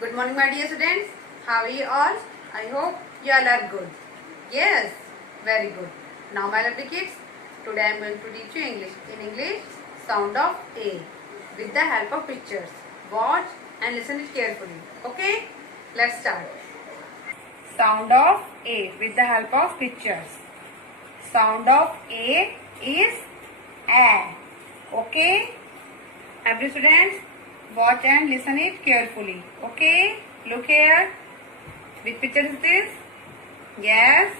Good morning, my dear students. How are you all? I hope you all are good. Yes, very good. Now, my lovely kids, today I am going to teach you English. In English, sound of A with the help of pictures. Watch and listen it carefully. Okay? Let's start. Sound of A with the help of pictures. Sound of A is A. Okay? Every student, watch and listen it carefully. Okay? Look here. Which picture is this? Yes.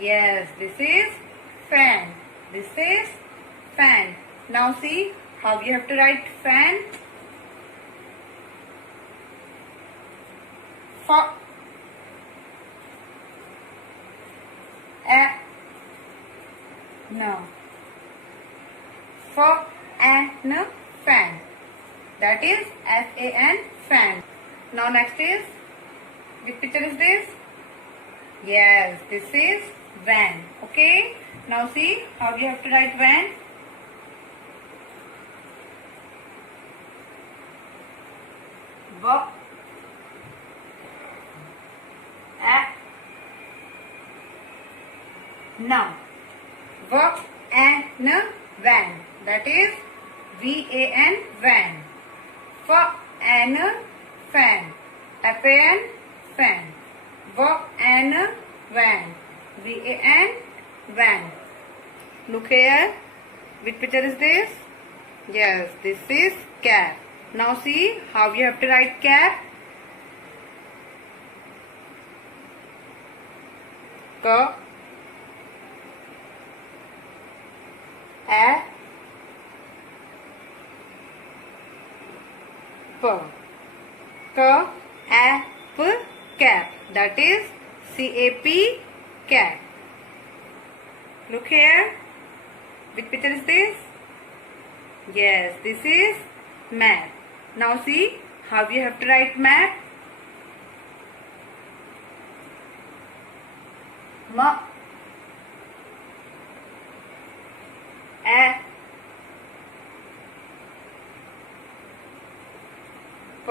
Yes. This is fan. This is fan. Now see how you have to write fan. For a no. For an fan. That is FAN fan. Now next is, which picture is this? Yes, this is van. Okay. Now see how you have to write van. V A Now V A N van. That is VAN van. Fan fan. FAN fan. VAN van. VAN van. Look here. Which picture is this? Yes, this is cap. Now see how you have to write cap. K A P. K A P cap. That is CAP cap. Look here. Which picture is this? Yes, this is map. Now see how you have to write map. M A P.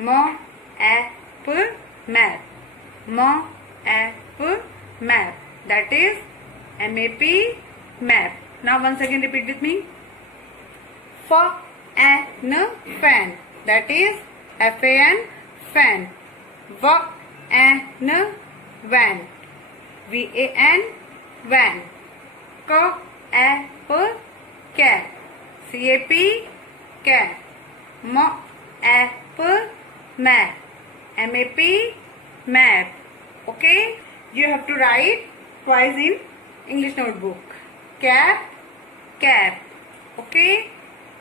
M A P map. M A P map. That is MAP map. Now once again repeat with me. Fan fan. That is FAN fan. VAN van. VAN van. CAP cat. CAP cat. MAP map. MAP map. Okay? You have to write twice in English notebook. Cap, cap. Okay?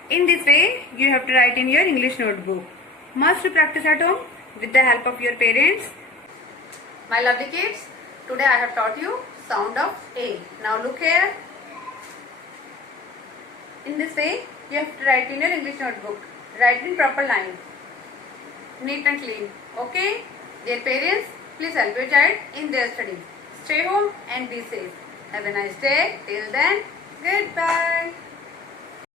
In this way, you have to write in your English notebook. Must practice at home with the help of your parents. My lovely kids, today I have taught you sound of A. Now look here. In this way, you have to write in your English notebook. Write in proper line. Neat and clean. Okay? Dear parents, please help your child in their studies. Stay home and be safe. Have a nice day. Till then, goodbye.